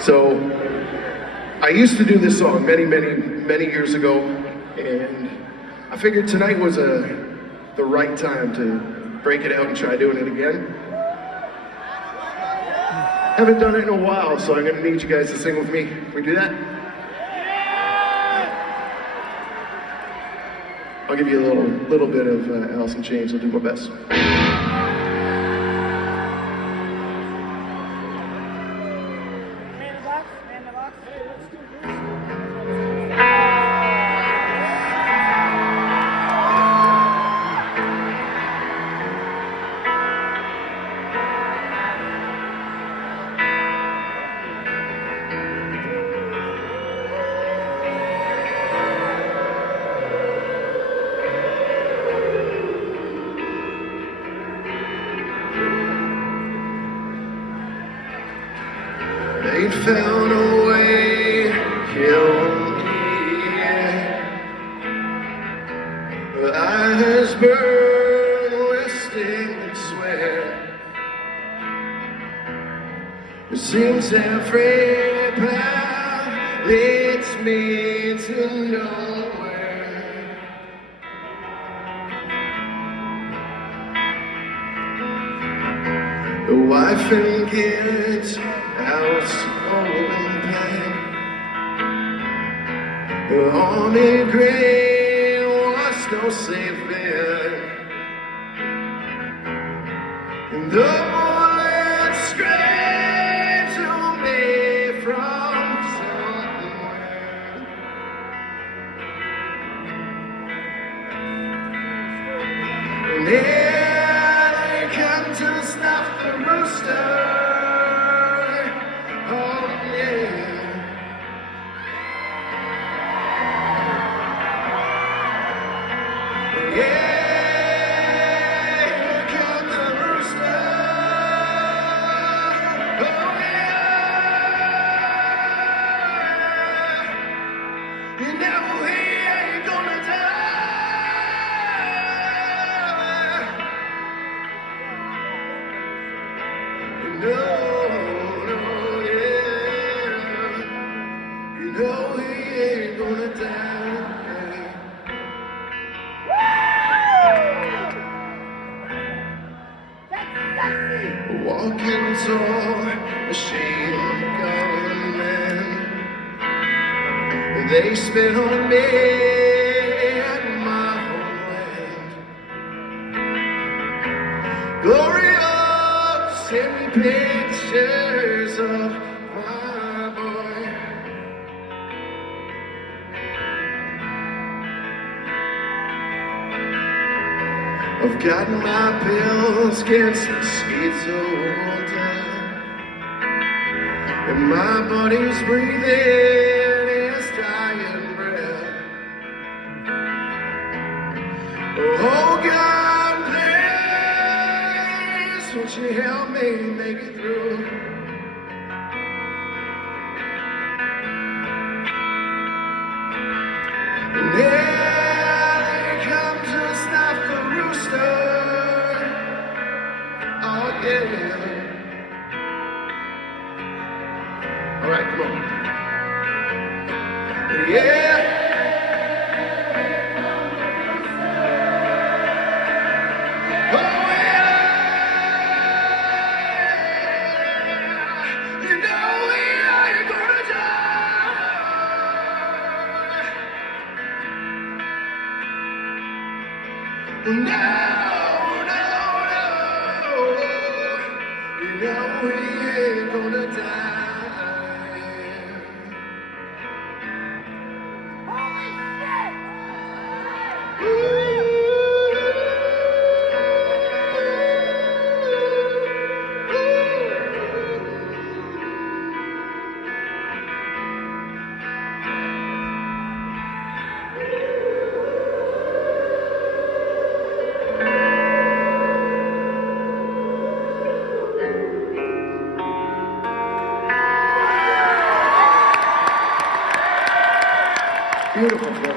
So I used to do this song many years ago, and I figured tonight was the right time to break it out and try doing it again. Haven't done it in a while, so I'm gonna need you guys to sing with me. Can we do that? I'll give you a little bit of Alice in Chains. I'll do my best. They found a way to kill me. Eyes burn, wasting and sweat. It seems every path leads me to nowhere. The wife and kids out swollen pain. The only grain was no safe bet. And the bullet screamed to me from somewhere. And here they come to stop the rooster. Walking tall, machine gunmen. They spit on me and my homeland. Glorious, send me pictures of my boy. I've got my pills against the schizo time, and my body's breathing its dying breath. Oh God, please, won't you help me make it through? And all right, come on. Yeah. Oh, yeah. You know we ain't gonna die. No. No, we ain't gonna die. Holy shit! Beautiful.